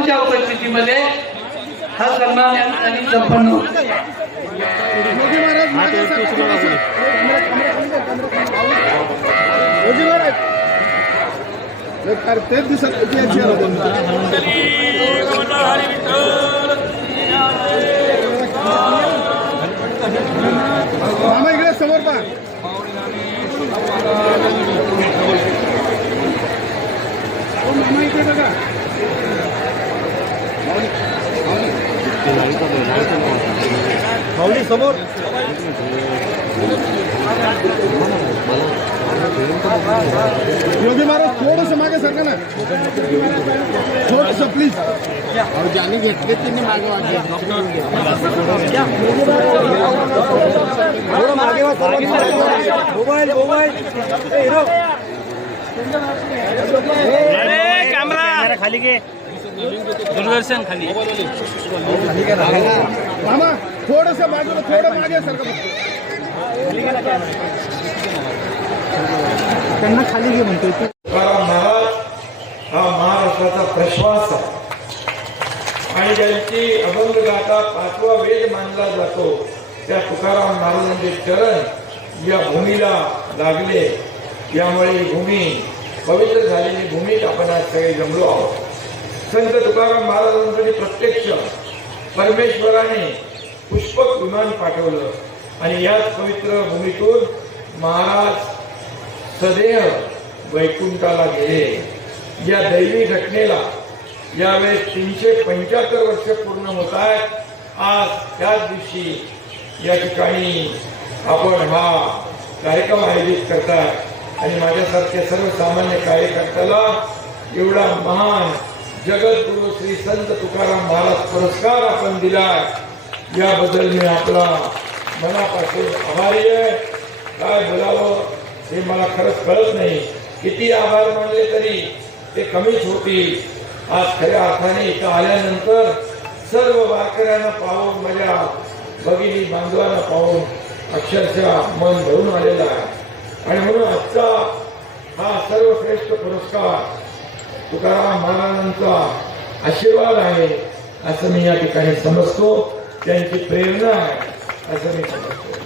सर्वांच्या उपस्थितीमध्ये? हा सन्मान या ठिकाणी संपन्न होतो मामा इकडे समोर पहा. मामा इकडे बघा. माऊली समोर। योगी महाराज थोडस मागे सरका ना. थोडस प्लीज़ ज्यांनी घेतले त्यांनी मागे मोबाईल मोबाईल. कॅमेरा खाली घे. दूरदर्शन खाली मामा थोडस बाजूला थोडं मागे सरका त्यांना खाली घे म्हणतोय तू तुकाराम महाराज हा महाराष्ट्राचा प्रश्वास आहे. आणि ज्यांची अभंग गाथा पाचवा वेद मानला जातो त्या तुकाराम महाराजांचे चरण या भूमीला लागले. यामुळे ही भूमी पवित्र झालेली भूमीत आपण आज सगळे जमलो आहोत. संत तुकाराम महाराजांसाठी प्रत्यक्ष परमेश्वराने पुष्पक विमान पाठवलं आणि याच पवित्र भूमीतून महाराज सदैव वैकुंठाला गेले. या दैवी घटनेला यावेळेस तीनशे पंच्याहत्तर वर्ष पूर्ण होत आहेत आज त्याच दिवशी या ठिकाणी आपण हा कार्यक्रम आयोजित करतात आणि माझ्यासारख्या सर्वसामान्य कार्यकर्त्याला एवढा महान जगद्गुरु श्री संत तुकाराम महाराज पुरस्कार आपण दिला याबद्दल मी आपला मनापासून आभारी आहे. काय बोलावं हे मला खरंच कळत नाही. किती आभार मानले तरी ते कमीच होतील. आज खऱ्या अर्थाने इथं आल्यानंतर सर्व वारकऱ्यांना पाहून माझ्या भगिनी बांधवांना पाहून अक्षरशः मन भरून आलेलं आहे. आणि म्हणून आजचा हा सर्वश्रेष्ठ पुरस्कार तुकाराम महाराजांचा आशीर्वाद आहे असं मी या ठिकाणी समजतो. त्यांची प्रेरणा आहे असं मी समजतो.